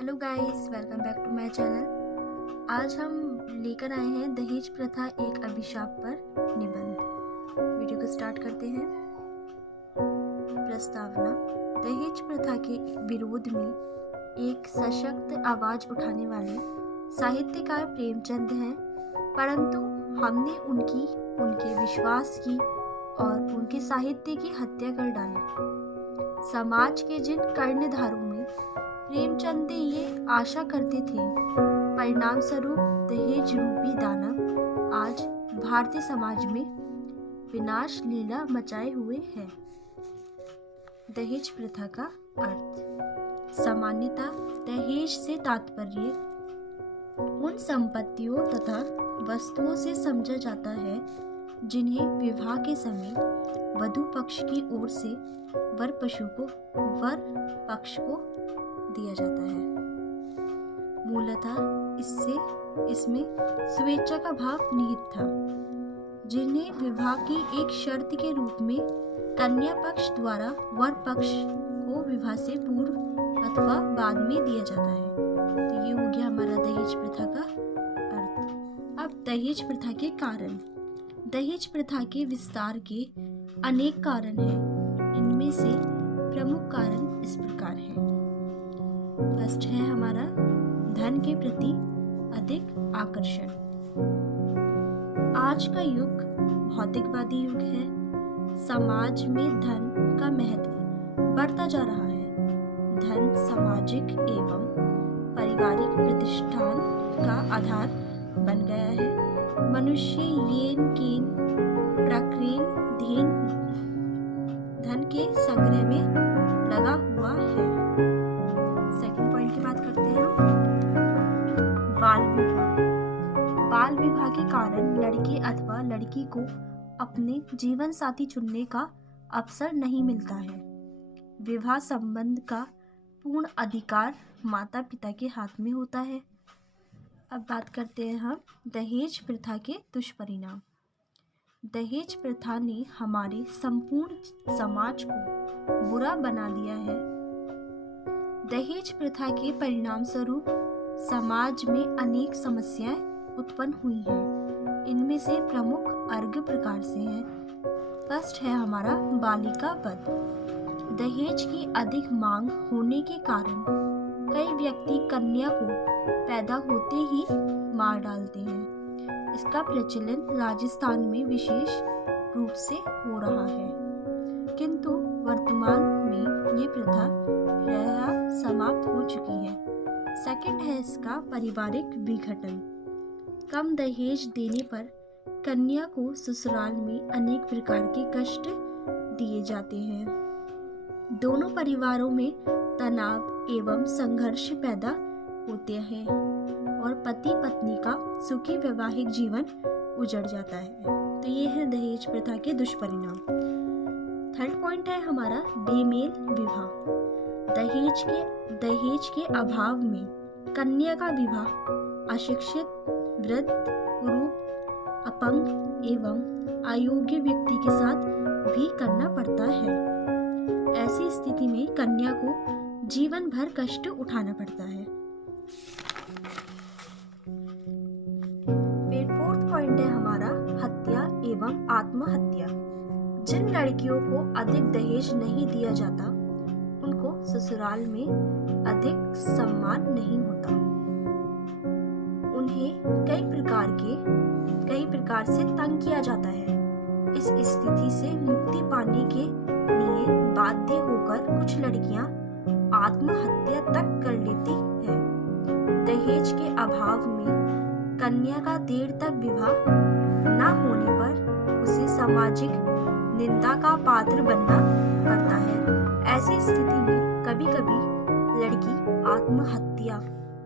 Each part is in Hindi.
Hello guys, welcome back to my channel. आज हम लेकर आए हैं दहेज प्रथा एक अभिशाप पर निबंध। वीडियो को स्टार्ट करते हैं। प्रस्तावना। दहेज प्रथा के विरोध में एक सशक्त आवाज उठाने वाले साहित्यकार प्रेमचंद हैं, परंतु हमने उनके विश्वास की और उनके साहित्य की हत्या कर डाली। समाज के जिन कर्णधारों में प्रेमचंद ये आशा करते थे, परिणाम स्वरूप दहेज रूपी दानव आज भारतीय समाज में विनाश लीला मचाए हुए है। दहेज प्रथा का अर्थ। सामान्यतः दहेज से तात्पर्य उन संपत्तियों तथा वस्तुओं से समझा जाता है जिन्हें विवाह के समय वधू पक्ष की ओर से वर पक्ष को दिया जाता है। मूलतः इसमें स्वेच्छा का भाव निहित था, जिन्हें विवाह की एक शर्त के रूप में कन्या पक्ष द्वारा वर पक्ष को विवाह से पूर्व अथवा बाद में दिया जाता है। तो ये हो गया हमारा दहेज प्रथा का अर्थ। अब दहेज प्रथा के कारण। दहेज प्रथा के विस्तार के अनेक कारण हैं। इनमें से प्रमुख कारण इस प्रकार हैं। फर्स्ट है हमारा धन के प्रति अधिक आकर्षण। आज का युग भौतिकवादी युग है। समाज में धन का महत्व बढ़ता जा रहा है। धन सामाजिक एवं पारिवारिक प्रतिष्ठान का आधार बन गया है। मनुष्य येन केन प्रक्रियन धन के संग्रह में लगा हुआ है। सेकंड पॉइंट की बात करते हैं बाल विवाह। बाल विवाह के कारण लड़के अथवा लड़की को अपने जीवन साथी चुनने का अवसर नहीं मिलता है। विवाह संबंध का पूर्ण अधिकार माता पिता के हाथ में होता है। अब बात करते हैं हम दहेज प्रथा के दुष्परिणाम। दहेज प्रथा ने हमारे संपूर्ण समाज को बुरा बना दिया है। दहेज प्रथा के परिणाम स्वरूप समाज में अनेक समस्याएं उत्पन्न हुई हैं। इनमें से प्रमुख अर्घ प्रकार से हैं। फर्स्ट है हमारा बालिका वध। दहेज की अधिक मांग होने के कारण कई व्यक्ति कन्या को पैदा होते ही मार डालते हैं। इसका प्रचलन राजस्थान में विशेष रूप से हो रहा है, किंतु वर्तमान में ये प्रथा प्रायः समाप्त हो चुकी है। सेकंड है इसका पारिवारिक विघटन। कम दहेज देने पर कन्या को ससुराल में अनेक प्रकार के कष्ट दिए जाते हैं। दोनों परिवारों में तनाव एवं संघर्ष पैदा होते हैं और पति पत्नी का सुखी वैवाहिक जीवन उजड़ जाता है। तो ये है दहेज प्रथा के दुष्परिणाम। थर्ड पॉइंट है हमारा बेमेल विवाह। दहेज के अभाव में कन्या का विवाह अशिक्षित, वृद्ध, कुरूप, अपंग एवं अयोग्य व्यक्ति के साथ भी करना पड़ता है। ऐसी स्थिति में कन्या को जीवन भर कष्ट उठाना पड़ता है। फिर फोर्थ पॉइंट है हमारा हत्या एवं आत्महत्या। जिन लड़कियों को अधिक दहेज नहीं दिया जाता, उनको ससुराल में अधिक सम्मान नहीं होता। उन्हें कई प्रकार से तंग किया जाता है। इस स्थिति से मुक्ति पाने के लिए बाध्य होकर कुछ लड़कियां आत्महत्या तक कर लेती हैं। दहेज के अभाव में कन्या का देर तक विवाह न होने पर उसे सामाजिक निंदा का पात्र बनना पड़ता है। ऐसी स्थिति में कभी-कभी लड़की आत्महत्या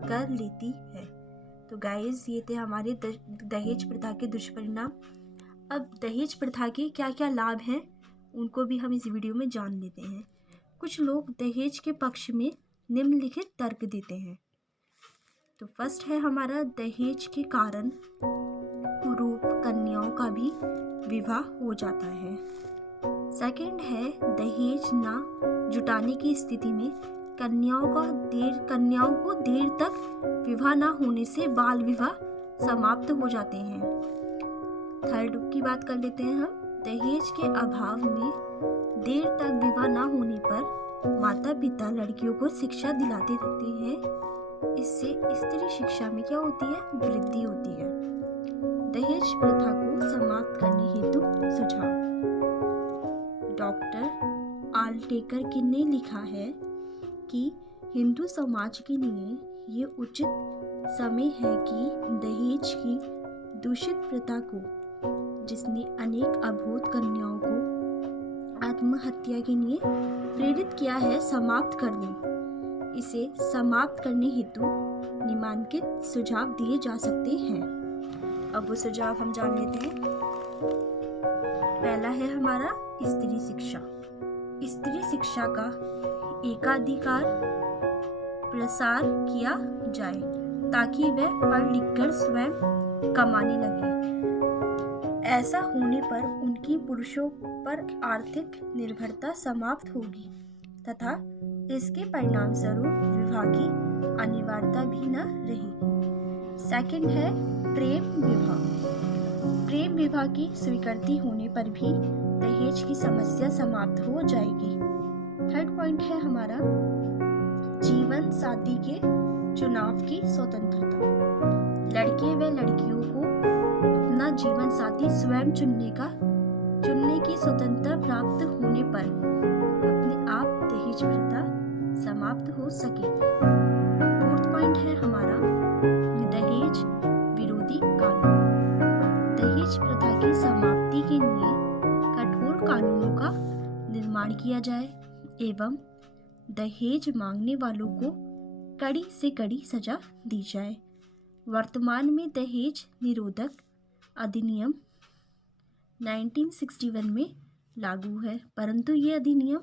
कर लेती है। तो गाइस, ये थे हमारे दहेज प्रथा के दुष्परिणाम। अब दहेज प्रथा के क्या क्या लाभ हैं, उनको भी हम इस वीडियो में जान लेते हैं। कुछ लोग दहेज के पक्ष में निम्नलिखित तर्क देते हैं। तो फर्स्ट है हमारा दहेज के कारण कुरूप कन्याओं का भी विवाह हो जाता है। सेकंड है दहेज ना जुटाने की स्थिति में कन्याओं को देर तक विवाह न होने से बाल विवाह समाप्त हो जाते हैं। थर्ड की बात कर लेते हैं हम। दहेज के अभाव में देर तक विवाह न होने पर माता पिता लड़कियों को शिक्षा दिलाते रहते हैं। इससे स्त्री शिक्षा में क्या होती है? वृद्धि होती है। दहेज प्रथा को समाप्त करने हेतु सुझाव। डॉक्टर आल्टेकर ने लिखा है कि हिंदू समाज के लिए ये उचित समय है कि दहेज की दूषित प्रथा को, जिसने अनेक अबोध कन्याओं को आत्महत्या के लिए प्रेरित किया है, समाप्त कर दें। इसे समाप्त करने हेतु निम्नलिखित सुझाव दिए जा सकते हैं। अब वो सुझाव हम जान लेते हैं। पहला है हमारा स्त्री शिक्षा। स्त्री शिक्षा का एकाधिकार प्रसार किया जाए ताकि वह पढ़ लिखकर स्वयं कमाने लगे। ऐसा होने पर उनकी पुरुषों पर आर्थिक निर्भरता समाप्त होगी तथा इसके परिणाम स्वरूप विवाह की अनिवार्यता भी न रहेगी। सेकंड है प्रेम विवाह। प्रेम विवाह की स्वीकृति होने पर भी दहेज की समस्या समाप्त हो जाएगी। थर्ड पॉइंट है हमारा जीवन साथी के चुनाव की स्वतंत्रता। लड़के व लड़कियों को अपना जीवन साथी स्वयं चुनने की स्वतंत्रता प्राप्त होने पर अपने आप दहेज प्रथा समाप्त हो सकेगी। फोर्थ पॉइंट है हमारा दहेज विरोधी कानून। दहेज प्रथा की समाप्ति के लिए कठोर कानूनों का निर्माण किया जाए एवं दहेज मांगने वालों को कड़ी से कड़ी सजा दी जाए। वर्तमान में दहेज निरोधक अधिनियम 1961 में लागू है, परंतु ये अधिनियम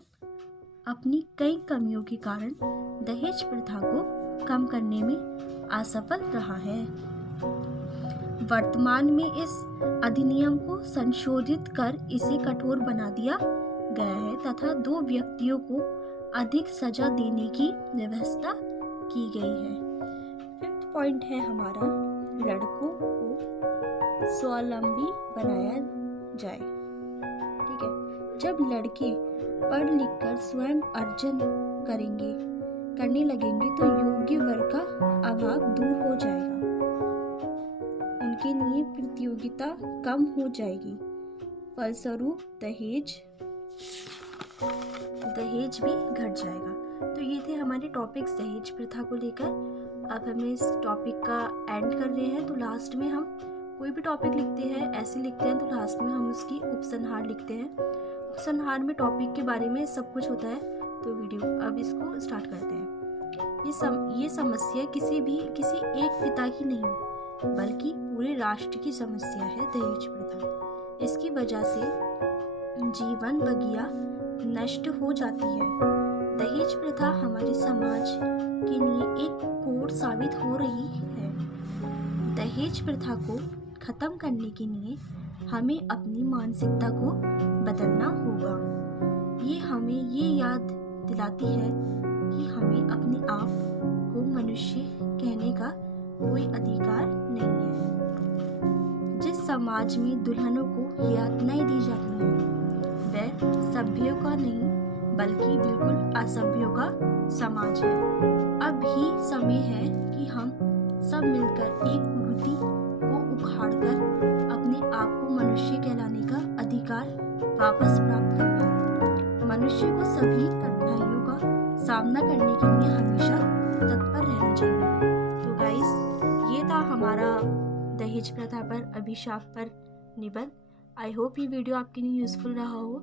अपनी कई कमियों के कारण दहेज प्रथा को कम करने में असफल रहा है। वर्तमान में इस अधिनियम को संशोधित कर इसे कठोर बना दिया गया है तथा 2 व्यक्तियों को अधिक सजा देने की व्यवस्था की गई है। फिफ्थ पॉइंट है हमारा लड़कों को स्वावलंबी बनाया जाए। ठीक है, जब लड़के पढ़ लिख कर स्वयं अर्जन करने लगेंगे तो योग्य वर्ग का अभाव दूर हो जाएगा। उनके लिए प्रतियोगिता कम हो जाएगी। फलस्वरूप दहेज भी घट जाएगा। तो ये थे हमारे टॉपिक्स दहेज प्रथा को लेकर। अब हमें इस टॉपिक का एंड कर रहे हैं। तो लास्ट में हम कोई भी टॉपिक लिखते हैं, ऐसे लिखते हैं, तो लास्ट में हम उसकी उपसंहार लिखते हैं। उपसंहार में टॉपिक के बारे में सब कुछ होता है। तो वीडियो अब इसको स्टार्ट करते हैं। ये समस्या किसी एक पिता की नहीं बल्कि पूरे राष्ट्र की समस्या है दहेज प्रथा। इसकी वजह से जीवन बगिया नष्ट हो जाती है। दहेज प्रथा हमारे समाज के लिए एक कोड साबित हो रही है। दहेज प्रथा को खत्म करने के लिए हमें अपनी मानसिकता को बदलना होगा। ये हमें ये याद दिलाती है कि हमें अपने आप को मनुष्य कहने का कोई अधिकार नहीं है। जिस समाज में दुल्हनों को यातनाएं दी जाती हैं वह सभ्यों का नहीं बल्कि बिल्कुल असभ्यों का समाज है। अब ही समय है कि हम सब मिलकर एक कुरीति को उखाड़कर अपने आप को मनुष्य कहलाने का अधिकार वापस प्राप्त करें। मनुष्य को सभी कठिनाइयों का सामना करने के लिए हमेशा तत्पर रहना चाहिए। तो गाइस, ये था हमारा दहेज प्रथा पर, अभिशाप पर निबंध। आई होप ये वीडियो आपके लिए यूज़फुल रहा हो।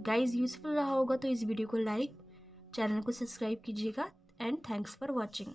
गाइस, यूज़फुल रहा होगा तो इस वीडियो को लाइक, चैनल को सब्सक्राइब कीजिएगा एंड थैंक्स फॉर वॉचिंग।